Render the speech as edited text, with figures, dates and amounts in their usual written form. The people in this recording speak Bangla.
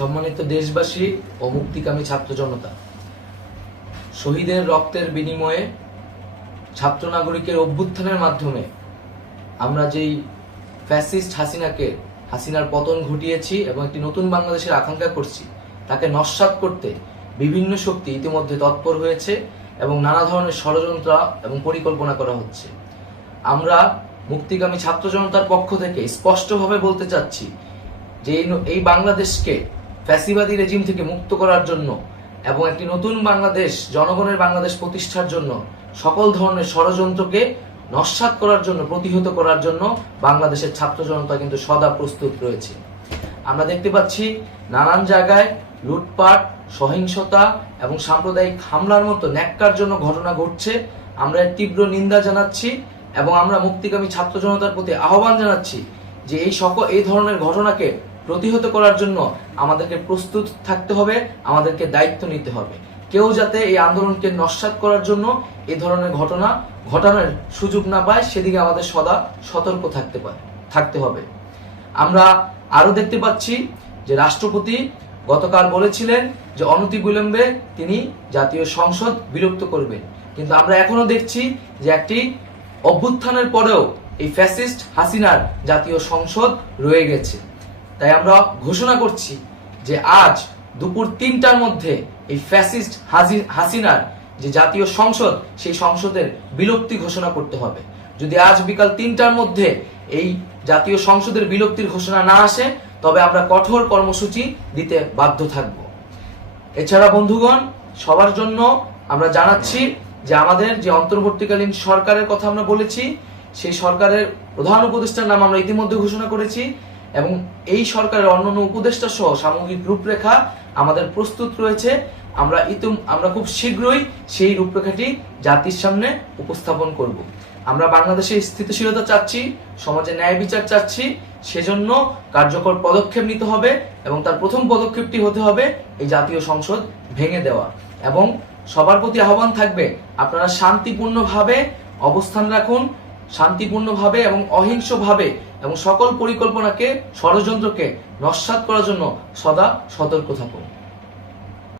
সম্মানিত দেশবাসী ও মুক্তিকামী ছাত্র জনতা, শহীদের রক্তের বিনিময়ে ছাত্র নাগরিকের অভ্যুত্থানের মাধ্যমে আমরা যেই ফ্যাসিস্ট হাসিনার পতন ঘটিয়েছি এবং একটি নতুন বাংলাদেশের আকাঙ্ক্ষা করছি, তাকে নস্যাৎ করতে বিভিন্ন শক্তি ইতিমধ্যে তৎপর হয়েছে এবং নানা ধরনের ষড়যন্ত্র এবং পরিকল্পনা করা হচ্ছে। আমরা মুক্তিকামী ছাত্র জনতার পক্ষ থেকে স্পষ্টভাবে বলতে চাচ্ছি যে এই বাংলাদেশকে ফ্যাসিবাদী রেজিম থেকে মুক্ত করার জন্য এবং একটি নতুন বাংলাদেশ, জনগণের বাংলাদেশ প্রতিষ্ঠার জন্য সকল ধরনের ষড়যন্ত্রকে নস্যাৎ করার জন্য, প্রতিহত করার জন্য বাংলাদেশের ছাত্র জনতা কিন্তু সদা প্রস্তুত রয়েছে। আমরা দেখতে পাচ্ছি নানান জায়গায় লুটপাট, সহিংসতা এবং সাম্প্রদায়িক হামলার মতো ন্যাক্কারজনক ঘটনা ঘটছে। আমরা এর তীব্র নিন্দা জানাচ্ছি এবং আমরা মুক্তিকামী ছাত্র জনতার প্রতি আহ্বান জানাচ্ছি যে এই ধরনের ঘটনাকে প্রতিহত করার জন্য আমাদেরকে প্রস্তুত থাকতে হবে, আমাদেরকে দায়িত্ব নিতে হবে। কেউ যাতে এই আন্দোলনকে নস্যাৎ করার জন্য এই ধরনের ঘটনা ঘটানোর সুযোগ না পায়, সেদিকে আমাদের সদা সতর্ক থাকতে হবে। আমরা আরো দেখতে পাচ্ছি যে রাষ্ট্রপতি গতকাল বলেছিলেন যে অনতিবিলম্বে তিনি জাতীয় সংসদ বিলুপ্ত করবেন, কিন্তু আমরা এখনো দেখছি যে একটি অভ্যুত্থানের পরেও এই ফ্যাসিস্ট হাসিনার জাতীয় সংসদ রয়ে গেছে। তাই আমরা ঘোষণা করছি যে আজ দুপুর ৩টার মধ্যে এই ফ্যাসিস্ট হাসিনার যে জাতীয় সংসদ, সেই সংসদের বিলুপ্তি ঘোষণা করতে হবে। যদি আজ বিকাল ৩টার মধ্যে এই জাতীয় সংসদের বিলুপ্তির ঘোষণা না আসে, তবে আমরা কঠোর কর্মসূচি দিতে বাধ্য থাকব। এছাড়া বন্ধুগণ, সবার জন্য আমরা জানাচ্ছি যে আমাদের যে অন্তর্বর্তীকালীন সরকারের কথা আমরা বলেছি, সেই সরকারের প্রধান উপদেষ্টার নাম আমরা ইতিমধ্যে ঘোষণা করেছি এবং এই সরকারের অন্যান্য উপদেষ্টা সহ সামগ্রিক রূপরেখা আমাদের প্রস্তুত রয়েছে। আমরা খুব শীঘ্রই সেই রূপরেখাটি জাতির সামনে উপস্থাপন করব। আমরা বাংলাদেশে স্থিতিশীলতা চাচ্ছি, সমাজে ন্যায় বিচার চাচ্ছি, সেজন্য কার্যকর পদক্ষেপ নিতে হবে এবং তার প্রথম পদক্ষেপটি হতে হবে এই জাতীয় সংসদ ভেঙে দেওয়া। এবং সবার প্রতি আহ্বান থাকবে, আপনারা শান্তিপূর্ণভাবে অবস্থান রাখুন, শান্তিপূর্ণভাবে এবং অহিংসভাবে এবং সকল পরিকল্পনাকে, ষড়যন্ত্রকে নস্যাৎ করার জন্য সদা সতর্ক থাকুন।